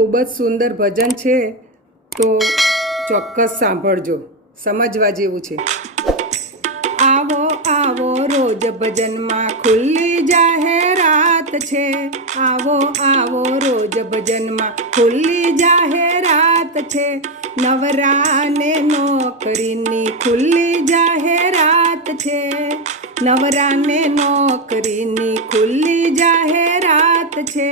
ખૂબ જ સુંદર ભજન છે, તો ચોક્કસ સાંભળજો, સમજવા જેવું છે। આવો આવો રોજ ભજનમાં ખુલ્લી જાહેરાત છે, આવો આવો રોજ ભજનમાં ખુલ્લી જાહેરાત છે, નવરાને નોકરીની ખુલ્લી જાહેરાત છે, નવરાને નોકરીની ખુલ્લી જાહેરાત છે,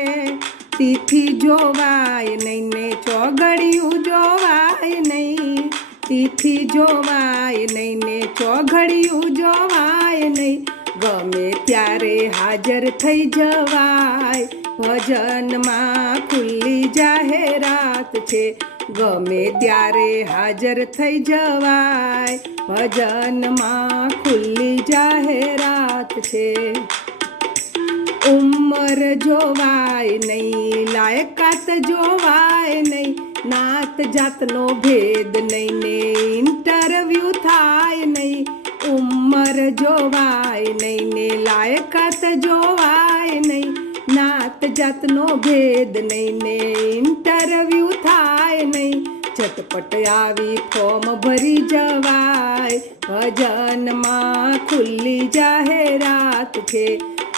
તિથિ જોવાય નહીં ને ચોઘડિયું જોવાય નહીં, તિથિ જોવાય નહીં ને ચોઘડિયું જોવાય નહીં, ગમે ત્યારે હાજર થઈ જવાય, ભજનમાં ખુલ્લી જાહેરાત છે, ગમે ત્યારે હાજર થઈ જવાય, ભજનમાં ખુલ્લી જાહેરાત છે। ઉંમર જોવાય નહીં, લાયકાત જોવાય નહીં, નાત જાતનો ભેદ નહીં ને ઇન્ટરવ્યૂ થાય નહીં, ઉંમર જોવાય નહીં ને લાયકાત જોવાય નહીં, નાત જાતનો ભેદ નહીં ને ઇન્ટરવ્યૂ થાય નહીં, ઝટપટ આવી ફોર્મ ભરી જવાય, ભજનમાં ખુલ્લી જાહેરાત છે,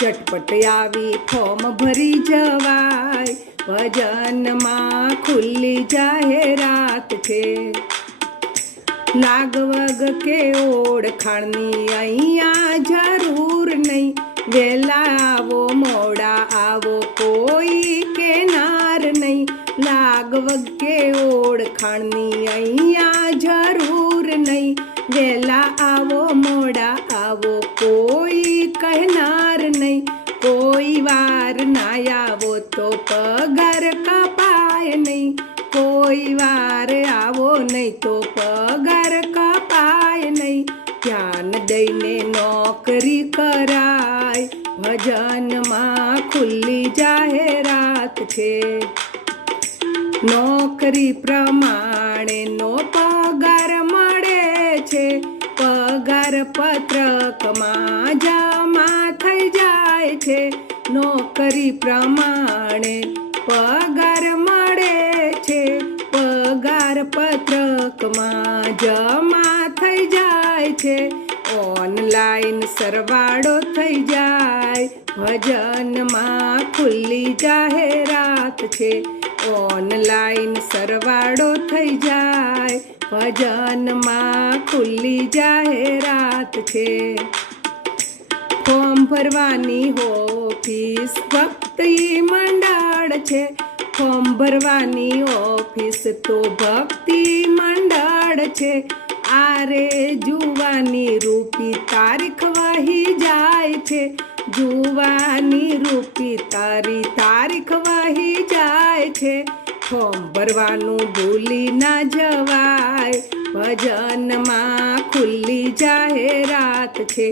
ઝટપટ આવી ફોર્મ ભરી જવાય, ભજનમાં ખુલ્લી જાહેરાત છે। લાગવગ કે ઓળખાણની અહીંયા જરૂર નહીં, વહેલા આવો મોડા આવો કોઈ કેનાર નહીં, લાગવગ કે ઓળખાણની અહીંયા જરૂર નહીં, વહેલા આવો મોડા આવો કોઈ કહેનાર નહીં, કોઈ વાર ના આવો તો પગાર કપાય નહીં, કોઈ વાર આવો નહીં તો પગાર કપાય નહીં, ધ્યાન દઈને નોકરી કરાય, ભજનમાં ખુલ્લી જાહેરાત છે, નોકરી પ્રમાણેનો પગાર મળે છે, પગાર પત્રકમાં જમા થઈ જાય છે, નોકરી પ્રમાણે પગાર મળે છે, પગાર પત્રકમાં જમા થઈ જાય છે, ઓનલાઈન સરવાળો થઈ જાય, ભજનમાં ખુલ્લી જાહેરાત છે, ઓનલાઈન સરવાળો થઈ જાય, ભજનમાં ખુલ્લી જાહેરાત છે। ફોર્મ ભરવાની ઓફિસ ભક્તિ મંડળ છે, ફોર્મ ભરવાની ઓફિસ તો ભક્તિ મંડળ છે, આરે જુવાની રૂપી તારીખ વહી જાય છે, જુવાની રૂપી તારીખ વહી જાય છે, ફોર્મ ભરવાનું ભૂલી ના જવાય, ભજનમાં ખુલ્લી જાહેરાત છે,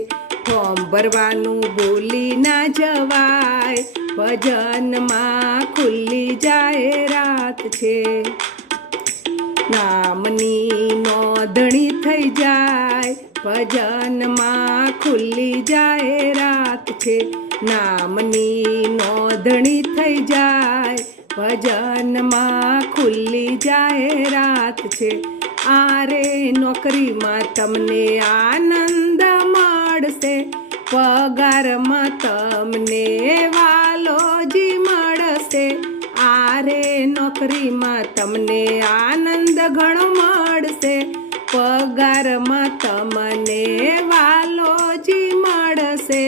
ફોર્મ ભરવાનું ભૂલી ના જવાય, ભજનમાં ખુલ્લી જાહેરાત છે, નામની નોંધણી થઈ જાય, ભજનમાં ખુલ્લી જાહેરાત છે, નામની નોંધણી થઈ જાય, ભજનમાં ખુલ્લી જાહેરાત છે, આરે નોકરીમાં તમને આનંદ મળશે, પગારમાં તમને વાલોજી મળશે, આરે નોકરીમાં તમને આનંદ ઘણો મળશે, પગારમાં તમને વાલોજી મળશે,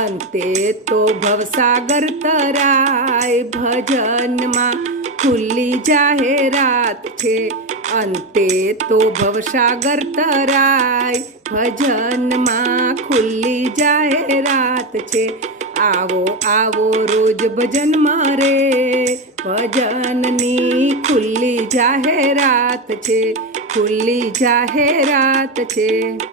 અંતે તો ભવસાગર તરાય, ભજનમાં ખુલ્લી જાહેરાત છે, અંતે તો ભવસાગર તરાય, ભજનમાં ખુલ્લી જાહેરાત છે, આવો આવો રોજ ભજનમાં રે, ભજનની ખુલ્લી જાહેરાત છે, ખુલ્લી જાહેરાત છે।